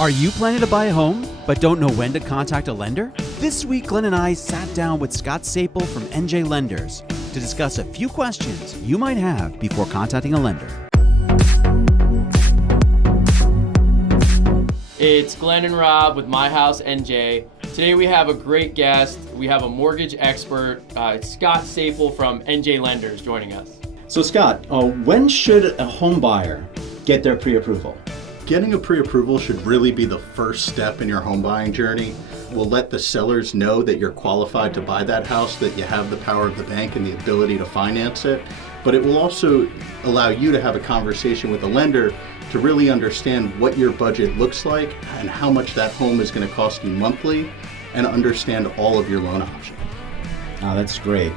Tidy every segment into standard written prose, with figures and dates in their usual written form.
Are you planning to buy a home but don't know when to contact a lender? This week, Glenn and I sat down with Scott Sayol from NJ Lenders to discuss a few questions you might have before contacting a lender. It's Glenn and Rob with My House NJ. Today we have a great guest. We have a mortgage expert. It's Scott Sayol from NJ Lenders joining us. So Scott, when should a home buyer get their pre-approval? Getting a pre-approval should really be the first step in your home buying journey. We'll let the sellers know that you're qualified to buy that house, that you have the power of the bank and the ability to finance it. But it will also allow you to have a conversation with the lender to really understand what your budget looks like and how much that home is going to cost you monthly, and understand all of your loan options. Oh, that's great.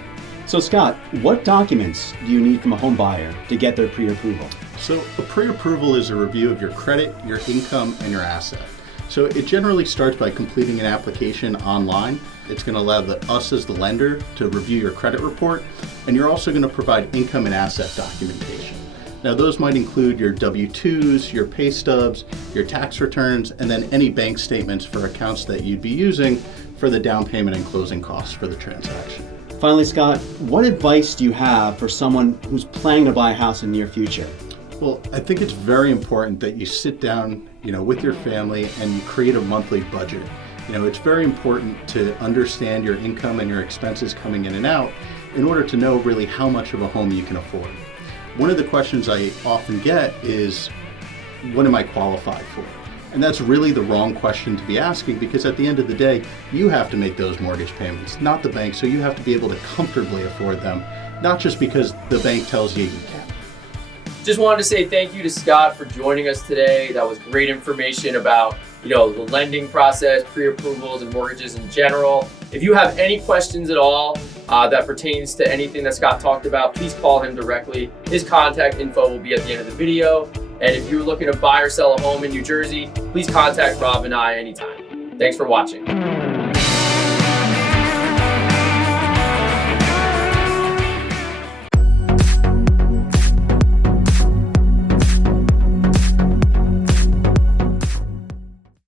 So Scott, what documents do you need from a home buyer to get their pre-approval? So a pre-approval is a review of your credit, your income, and your asset. So it generally starts by completing an application online. It's going to allow us as the lender to review your credit report, and you're also going to provide income and asset documentation. Now those might include your W-2s, your pay stubs, your tax returns, and then any bank statements for accounts that you'd be using for the down payment and closing costs for the transaction. Finally, Scott, what advice do you have for someone who's planning to buy a house in the near future? Well, I think it's very important that you sit down, with your family and you create a monthly budget. It's very important to understand your income and your expenses coming in and out in order to know really how much of a home you can afford. One of the questions I often get is, what am I qualified for? And that's really the wrong question to be asking, because at the end of the day, you have to make those mortgage payments, not the bank. So you have to be able to comfortably afford them, not just because the bank tells you you can. Just wanted to say thank you to Scott for joining us today. That was great information about, the lending process, pre-approvals, and mortgages in general. If you have any questions at all that pertains to anything that Scott talked about, please call him directly. His contact info will be at the end of the video. And if you're looking to buy or sell a home in New Jersey, please contact Rob and I anytime. Thanks for watching.